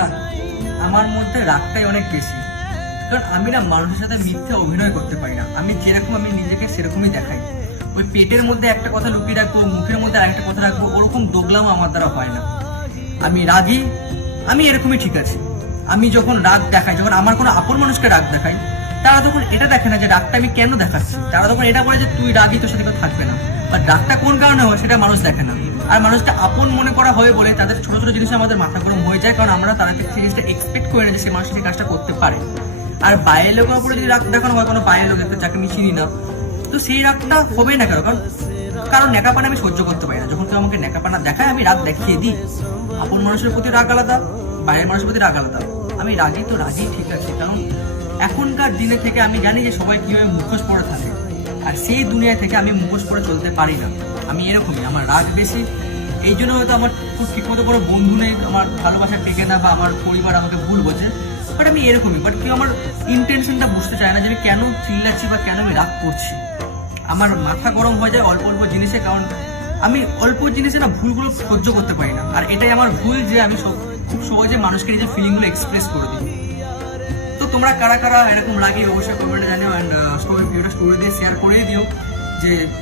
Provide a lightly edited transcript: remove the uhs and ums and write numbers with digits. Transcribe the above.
না, আমার মধ্যে রাগটাই অনেক বেশি। কারণ আমি না মানুষের সাথে মিথ্যে অভিনয় করতে পারি না। আমি যেরকম আমি নিজেকে সেরকমই দেখাই। ওই পেটের মধ্যে একটা কথা লুকিয়ে রাখবো, মুখের মধ্যে আরেকটা কথা রাখবো, ওরকম দোগলামো আমার দ্বারা হয় না। আমি রাগী, আমি এরকমই ঠিক আছে। আমি যখন রাগ দেখাই, যখন আমার কোনো আপন মানুষকে রাগ দেখাই, তারা তখন এটা দেখে না যে রাগটা আমি কেন দেখাচ্ছি। তারা তখন এটা বলে যে তুই রাগী, তোর সাথে কেউ থাকবে না। বাট রাগটা কোন কারণে হয় সেটা মানুষ দেখে না। আর মানুষকে আপন মনে করা হয় বলে তাদের ছোট ছোট জিনিসে আমাদের মাথা গরম হয়ে যায়, কারণ আমরা তাদের থেকে জিনিসটা এক্সপেক্ট করে না যে সে মানুষ সেই কাজটা করতে পারে। আর বাইরের লোকের উপরে যদি রাগ দেখানো হয়, কোনো বাইরের লোক যাকে আমি চিনি না, তো সেই রাগটা হবে না কেন? কারণ ন্যাকাপানা আমি সহ্য করতে পারি না। যখন কেউ আমাকে ন্যাকাপানা দেখায় আমি রাগ দেখিয়ে দিই। আপন মানুষের প্রতি রাগ আলাদা, বাইরের মানুষের প্রতি রাগ আলাদা। আমি রাগী তো রাগী ঠিক আছে, কারণ এখনকার দিনে থেকে আমি জানি যে সবাই কিভাবে মুখোশ পরে থাকে, আর সেই দুনিয়া থেকে আমি মুখোশ পরে চলতে পারি না। আমি এরকমই, আমার রাগ বেশি। এই জন্য হয়তো আমার খুব ঠিকমতো কোনো বন্ধু নেই, আমার ভালোবাসা টেকে না, বা আমার পরিবার আমাকে ভুল বোঝে। বাট আমি এরকমই। বাট কেউ আমার ইন্টেনশনটা বুঝতে চায় না যে আমি কেন চিল্লাচ্ছি বা কেন আমি রাগ করছি। আমার মাথা গরম হয়ে যায় অল্প অল্প জিনিসে, কারণ আমি অল্প জিনিসে না ভুলগুলো সহ্য করতে পারি না। আর এটাই আমার ভুল যে আমি খুব সহজে মানুষকে নিজের ফিলিংগুলো এক্সপ্রেস করে দিই। তো তোমরা কারা কারা এরকম রাগি অবশ্যই কমেন্টে জানিও, অ্যান্ড ভিডিওটা স্টোরি দিয়ে শেয়ার করেই দিও যে